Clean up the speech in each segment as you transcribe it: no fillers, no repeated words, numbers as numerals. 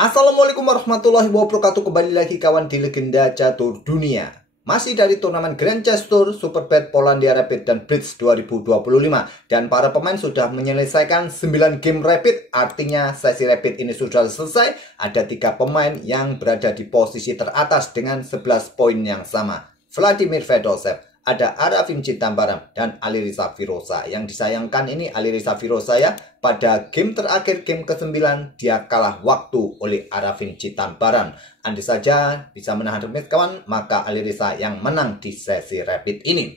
Assalamualaikum warahmatullahi wabarakatuh. Kembali lagi kawan di Legenda Catur Dunia. Masih dari turnamen Grand Chess Tour, Superbet, Polandia Rapid, dan Blitz 2025. Dan para pemain sudah menyelesaikan 9 game Rapid. Artinya sesi Rapid ini sudah selesai. Ada 3 pemain yang berada di posisi teratas dengan 11 poin yang sama. Vladimir Fedosev, ada Arafin Citambaram, dan Alireza Firoza. Yang disayangkan ini Alireza Firoza ya, pada game terakhir, game ke-9, dia kalah waktu oleh Arafin Citambaram. Andai saja bisa menahan remis kawan, maka Alireza yang menang di sesi Rapid ini.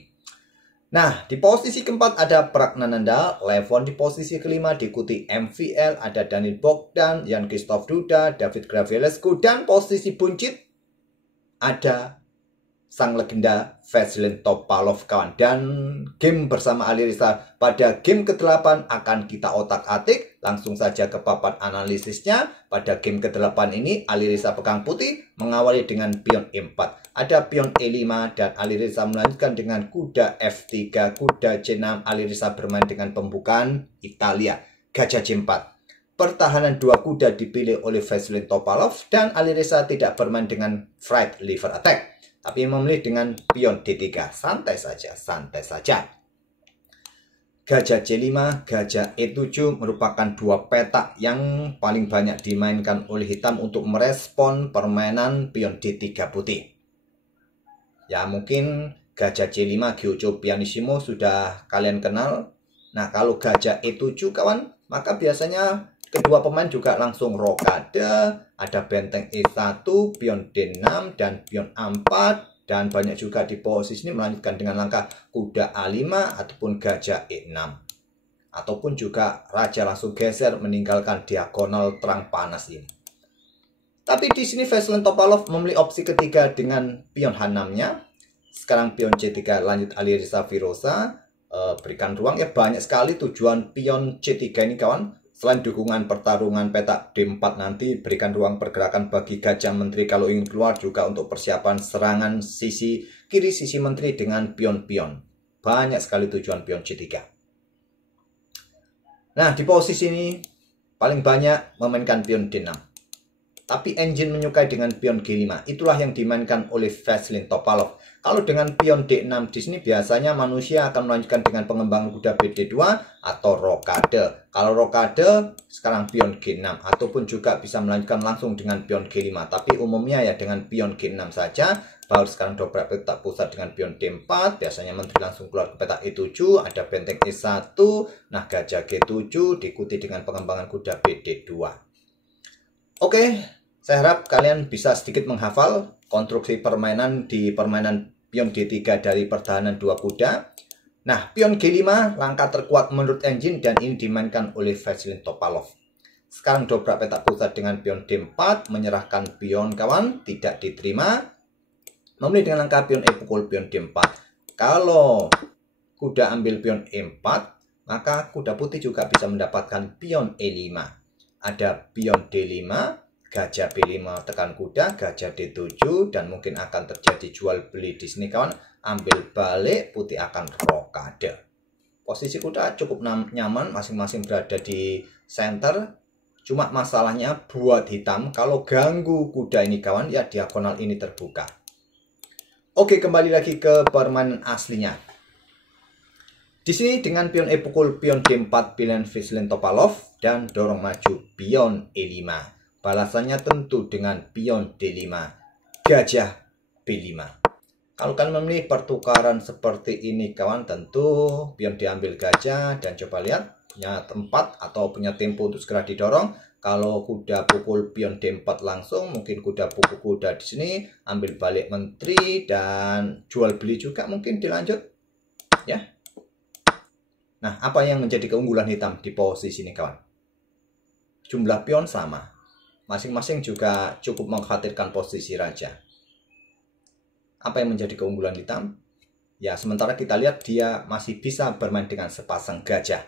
Nah, di posisi keempat ada Pragnananda, Levon di posisi kelima, diikuti MVL, ada Daniil Bogdan, Jan Krzysztof Duda, David Gavrilescu, dan posisi buncit ada sang legenda Vasilin Topalov kawan. Dan game bersama Alireza pada game ke-8 akan kita otak-atik. Langsung saja ke papan analisisnya. Pada game ke-8 ini Alireza pegang putih, mengawali dengan pion E4. Ada pion E5 dan Alireza melanjutkan dengan kuda F3, kuda C6. Alireza bermain dengan pembukaan Italia, gajah C4. Pertahanan 2 kuda dipilih oleh Vasilin Topalov, dan Alireza tidak bermain dengan fried liver attack, tapi memilih dengan pion D3. Santai saja, santai saja. Gajah C5, gajah E7 merupakan 2 petak yang paling banyak dimainkan oleh hitam untuk merespon permainan pion D3 putih. Ya mungkin gajah C5 Gyujo Pianissimo sudah kalian kenal. Nah kalau gajah E7 kawan, maka biasanya kedua pemain juga langsung rokade, ada benteng E1, pion D6, dan pion A4, dan banyak juga di posisi ini melanjutkan dengan langkah kuda A5 ataupun gajah E6. Ataupun juga raja langsung geser meninggalkan diagonal terang panas ini. Tapi di sini Vasilin Topalov memilih opsi ketiga dengan pion H6-nya. Sekarang pion C3 lanjut Alireza Firoza. Berikan ruang ya, banyak sekali tujuan pion C3 ini kawan. Selain dukungan pertarungan petak D4 nanti, berikan ruang pergerakan bagi gajah menteri kalau ingin keluar, juga untuk persiapan serangan sisi kiri sisi menteri dengan pion-pion. Banyak sekali tujuan pion C3. Nah, di posisi ini paling banyak memainkan pion D6. Tapi engine menyukai dengan pion G5. Itulah yang dimainkan oleh Vasilin Topalov. Kalau dengan pion D6 di sini biasanya manusia akan melanjutkan dengan pengembangan kuda BD2 atau rokade. Kalau rokade sekarang pion G6, ataupun juga bisa melanjutkan langsung dengan pion G5. Tapi umumnya ya dengan pion G6 saja. Baru sekarang dobrak petak pusat dengan pion D4. Biasanya menteri langsung keluar ke petak E7. Ada benteng E1. Nah gajah G7 diikuti dengan pengembangan kuda BD2. Oke, saya harap kalian bisa sedikit menghafal konstruksi permainan di permainan pion D3 dari pertahanan 2 kuda. Nah, pion G5 langkah terkuat menurut engine, dan ini dimainkan oleh Vasilin Topalov. Sekarang dobrak petak pusat dengan pion D4, menyerahkan pion kawan, tidak diterima. Memilih dengan langkah pion E pukul pion D4. Kalau kuda ambil pion E4, maka kuda putih juga bisa mendapatkan pion E5. Ada pion D5, gajah B5 tekan kuda, gajah D7, dan mungkin akan terjadi jual beli di sini kawan. Ambil balik, putih akan rokade. Posisi kuda cukup nyaman, masing-masing berada di center. Cuma masalahnya buat hitam, kalau ganggu kuda ini kawan, ya diagonal ini terbuka. Oke, kembali lagi ke permainan aslinya. Di sini dengan pion E pukul pion D4 pilihan Vasilin Topalov, dan dorong maju pion E5. Balasannya tentu dengan pion D5, gajah B5. Kalau kalian memilih pertukaran seperti ini kawan, tentu pion diambil gajah, dan coba lihat punya tempat atau punya tempo untuk segera didorong. Kalau kuda pukul pion D4 langsung, mungkin kuda pukul kuda di sini, ambil balik menteri, dan jual beli juga mungkin dilanjut. Ya. Nah, apa yang menjadi keunggulan hitam di posisi ini kawan? Jumlah pion sama. Masing-masing juga cukup mengkhawatirkan posisi raja. Apa yang menjadi keunggulan hitam? Ya, sementara kita lihat dia masih bisa bermain dengan sepasang gajah.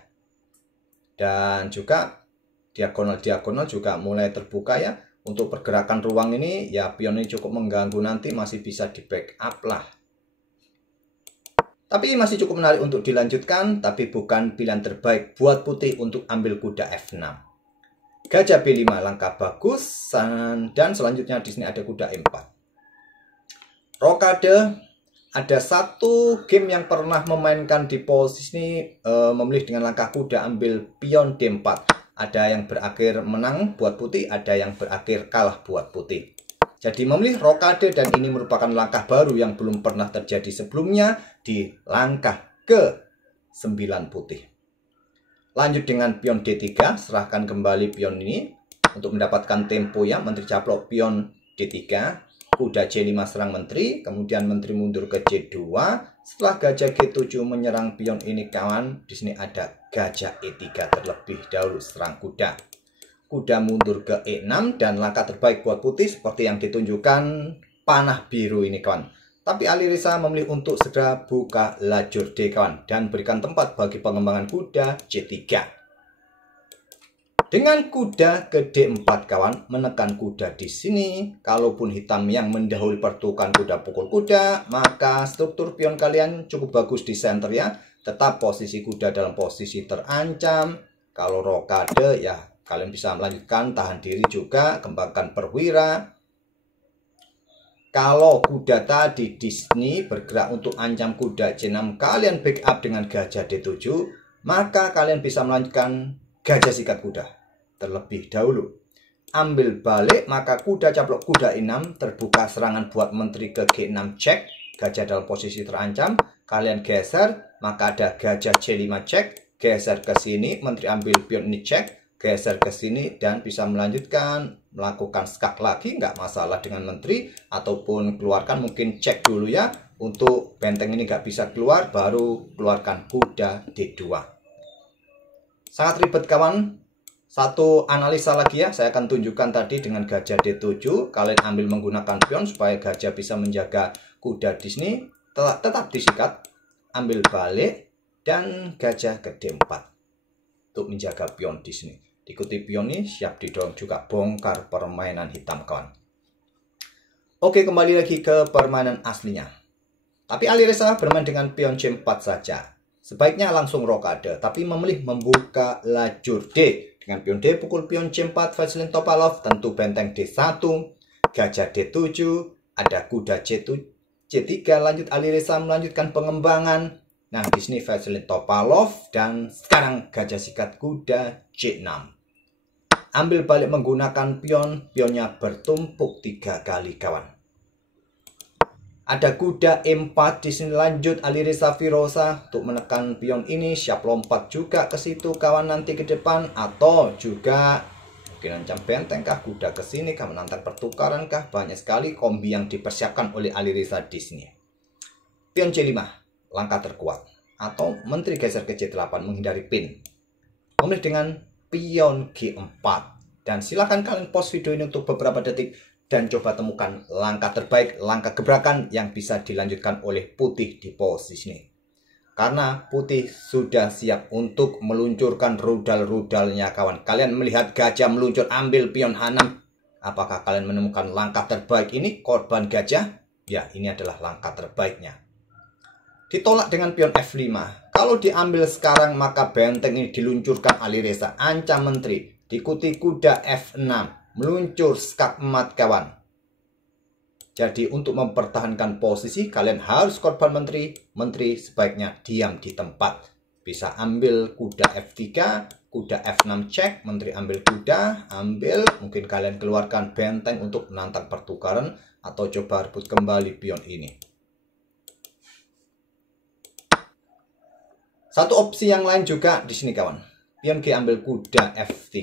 Dan juga diagonal-diagonal juga mulai terbuka ya. Untuk pergerakan ruang ini, ya pion ini cukup mengganggu, nanti masih bisa di backup lah. Tapi masih cukup menarik untuk dilanjutkan, tapi bukan pilihan terbaik buat putih untuk ambil kuda F6. Gajah B5 langkah bagus, dan selanjutnya di sini ada kuda E4. Rokade, ada satu game yang pernah memainkan di posisi ini memilih dengan langkah kuda ambil pion D4. Ada yang berakhir menang buat putih, ada yang berakhir kalah buat putih. Jadi memilih rokade, dan ini merupakan langkah baru yang belum pernah terjadi sebelumnya di langkah ke-9 putih. Lanjut dengan pion D3, serahkan kembali pion ini untuk mendapatkan tempo ya. Menteri caplok pion D3, kuda C5 serang menteri, kemudian menteri mundur ke C2. Setelah gajah G7 menyerang pion ini kawan, di sini ada gajah E3 terlebih dahulu serang kuda. Kuda mundur ke E6, dan langkah terbaik buat putih seperti yang ditunjukkan panah biru ini kawan. Tapi Alireza memilih untuk segera buka lajur D kawan, dan berikan tempat bagi pengembangan kuda C3. Dengan kuda ke D4 kawan, menekan kuda di sini. Kalaupun hitam yang mendahului pertukaran kuda pukul kuda, maka struktur pion kalian cukup bagus di center ya. Tetap posisi kuda dalam posisi terancam. Kalau rokade ya kalian bisa melanjutkan, tahan diri juga, kembangkan perwira. Kalau kuda tadi di sini bergerak untuk ancam kuda C6, kalian backup dengan gajah D7, maka kalian bisa melanjutkan gajah sikat kuda terlebih dahulu. Ambil balik, maka kuda caplok kuda E6, terbuka serangan buat menteri ke G6 cek, gajah dalam posisi terancam. Kalian geser, maka ada gajah C5 cek, geser ke sini, menteri ambil pion ini cek, geser ke sini, dan bisa melanjutkan melakukan skak lagi, nggak masalah dengan menteri, ataupun keluarkan mungkin cek dulu ya, untuk benteng ini nggak bisa keluar, baru keluarkan kuda D2. Sangat ribet kawan. Satu analisa lagi ya, saya akan tunjukkan tadi dengan gajah D7, kalian ambil menggunakan pion supaya gajah bisa menjaga kuda di sini, tetap disikat, ambil balik, dan gajah ke D4 untuk menjaga pion di sini. Diikuti pion ini, siap didorong juga, bongkar permainan hitam kawan. Oke, kembali lagi ke permainan aslinya. Tapi Alireza bermain dengan pion C4 saja. Sebaiknya langsung rokade, tapi memilih membuka lajur D. Dengan pion D pukul pion C4, Vasilin Topalov, tentu benteng D1, gajah D7, ada kuda C3, lanjut Alireza melanjutkan pengembangan. Nah, di sini Vasilin Topalov, dan sekarang gajah sikat kuda C6. Ambil balik menggunakan pion, pionnya bertumpuk 3 kali kawan. Ada kuda E4 di sini, lanjut Alireza Firoza untuk menekan pion ini, siap lompat juga ke situ kawan nanti ke depan, atau juga mungkin ancam benteng kah, kuda ke sini kah, menantang pertukaran kah, banyak sekali kombi yang dipersiapkan oleh Alireza di sini. Pion C5, langkah terkuat, atau menteri geser ke C8 menghindari pin. Memilih dengan pion G4, dan silakan kalian pause video ini untuk beberapa detik dan coba temukan langkah terbaik, langkah gebrakan yang bisa dilanjutkan oleh putih di posisi ini. Karena putih sudah siap untuk meluncurkan rudal-rudalnya kawan. Kalian melihat gajah meluncur, ambil pion H6. Apakah kalian menemukan langkah terbaik ini, korban gajah? Ya, ini adalah langkah terbaiknya. Ditolak dengan pion F5. Kalau diambil sekarang, maka benteng ini diluncurkan Alireza, ancam menteri. Diikuti kuda F6, meluncur skak emat kawan. Jadi untuk mempertahankan posisi, kalian harus korban menteri. Menteri sebaiknya diam di tempat. Bisa ambil kuda F3, kuda F6 cek, menteri ambil kuda, ambil. Mungkin kalian keluarkan benteng untuk menantang pertukaran, atau coba rebut kembali pion ini. Satu opsi yang lain juga di sini kawan. Pion G ambil kuda F3,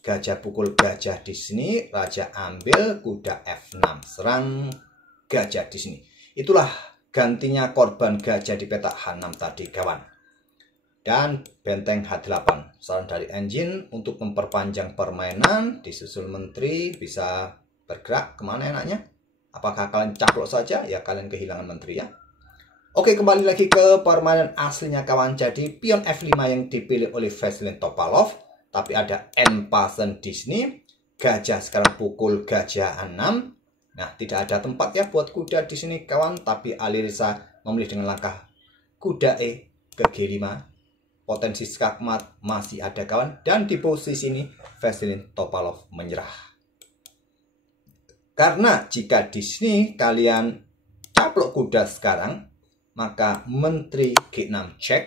gajah pukul gajah di sini, raja ambil kuda F6, serang gajah di sini. Itulah gantinya korban gajah di peta H6 tadi kawan. Dan benteng H8, saran dari engine untuk memperpanjang permainan, disusul menteri, bisa bergerak kemana enaknya. Apakah kalian caplok saja? Ya kalian kehilangan menteri ya. Oke, kembali lagi ke permainan aslinya kawan. Jadi pion F5 yang dipilih oleh Vasilin Topalov, tapi ada N pasen di sini. Gajah sekarang pukul gajah A6. Nah, tidak ada tempat ya buat kuda di sini kawan, tapi Alireza memilih dengan langkah kuda E ke G5. potensi skakmat masih ada kawan. Dan di posisi ini Vasilin Topalov menyerah. Karena jika di sini kalian caplok kuda sekarang, maka menteri G6 cek,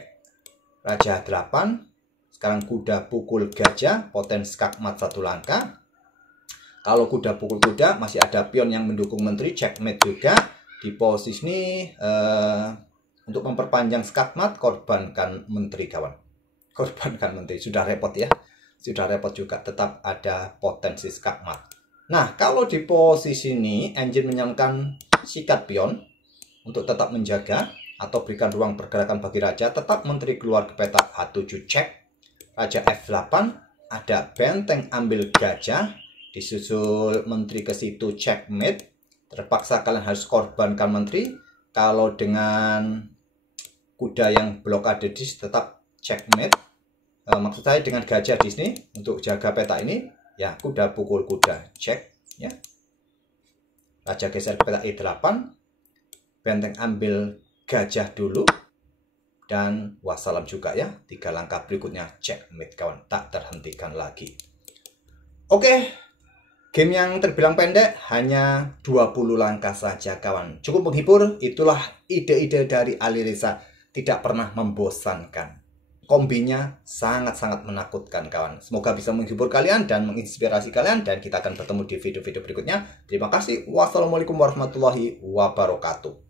raja 8, sekarang kuda pukul gajah, potensi skakmat 1 langkah. Kalau kuda pukul kuda, masih ada pion yang mendukung menteri, checkmate juga. Di posisi ini untuk memperpanjang skakmat, korbankan menteri kawan. Korbankan menteri, sudah repot ya. Sudah repot juga, tetap ada potensi skakmat. Nah, kalau di posisi ini, engine menyarankan sikat pion untuk tetap menjaga atau berikan ruang pergerakan bagi raja. Tetap menteri keluar ke petak H7 cek. Raja F8, ada benteng ambil gajah. Disusul menteri ke situ checkmate. Terpaksa kalian harus korbankan menteri. Kalau dengan kuda yang blokade di tetap checkmate. Maksud saya dengan gajah di sini untuk jaga peta ini, ya kuda pukul kuda cek, ya. Raja geser ke peta E8, benteng ambil gajah dulu, dan wassalam juga ya. 3 langkah berikutnya checkmate kawan, tak terhentikan lagi. Oke, game yang terbilang pendek hanya 20 langkah saja kawan. Cukup menghibur, itulah ide-ide dari Ali Reza. Tidak pernah membosankan. Kombinya sangat-sangat menakutkan kawan. Semoga bisa menghibur kalian dan menginspirasi kalian. Dan kita akan bertemu di video-video berikutnya. Terima kasih. Wassalamualaikum warahmatullahi wabarakatuh.